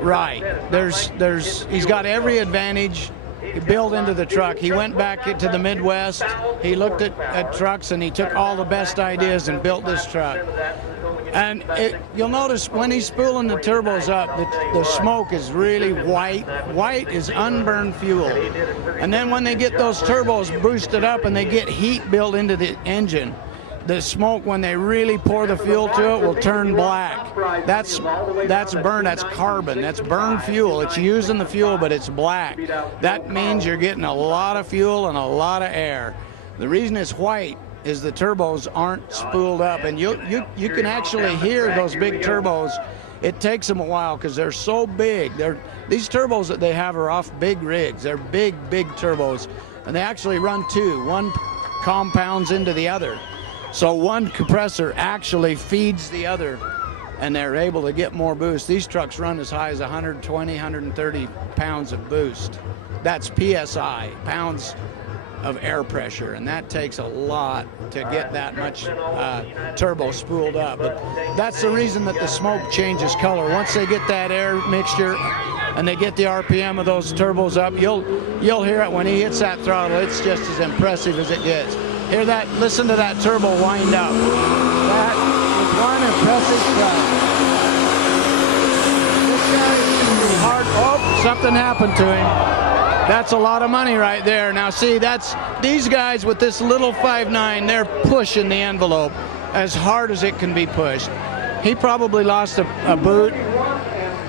Right. He's got every advantage built into the truck. He went back to the Midwest. He looked at trucks and he took all the best ideas and built this truck. And you'll notice when he's spooling the turbos up, the smoke is really white. White is unburned fuel. And then when they get those turbos boosted up and they get heat built into the engine, the smoke, when they really pour the fuel to it, will turn black. That's burned, that's carbon, that's burned fuel. It's using the fuel, but it's black. That means you're getting a lot of fuel and a lot of air. The reason it's white is the turbos aren't spooled up, and you can actually hear those big turbos. It takes them a while because they're so big. These turbos that they have are off big rigs. They're big turbos, and they actually run two. One compounds into the other. So one compressor actually feeds the other, and they're able to get more boost. These trucks run as high as 120, 130 pounds of boost. That's PSI, pounds of air pressure, and that takes a lot to get that much turbo spooled up. But that's the reason that the smoke changes color. Once they get that air mixture and they get the RPM of those turbos up, you'll hear it when he hits that throttle. It's just as impressive as it gets. Hear that? Listen to that turbo wind up. That is one impressive truck. This guy is hard. Oh, something happened to him. That's a lot of money right there. Now see, these guys with this little 5.9, they're pushing the envelope as hard as it can be pushed. He probably lost a boot.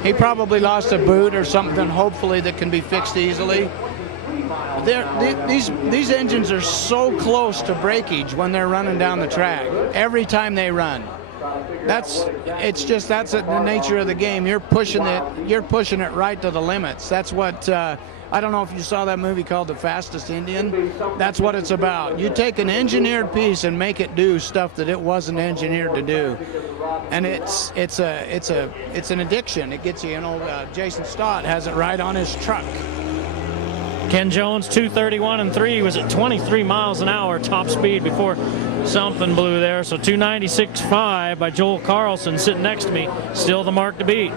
He probably lost a boot or something, hopefully, that can be fixed easily. These engines are so close to breakage when they're running down the track every time they run. That's the nature of the game. You're pushing it right to the limits. That's what I don't know if you saw that movie called The Fastest Indian. That's what it's about. You take an engineered piece and make it do stuff that it wasn't engineered to do, and it's an addiction. It gets you. Jason Stott has it right on his truck. Ken Jones, 2:31.3, was at 23 miles an hour top speed before something blew there. So 2:96.5 by Joel Carlson sitting next to me, still the mark to beat.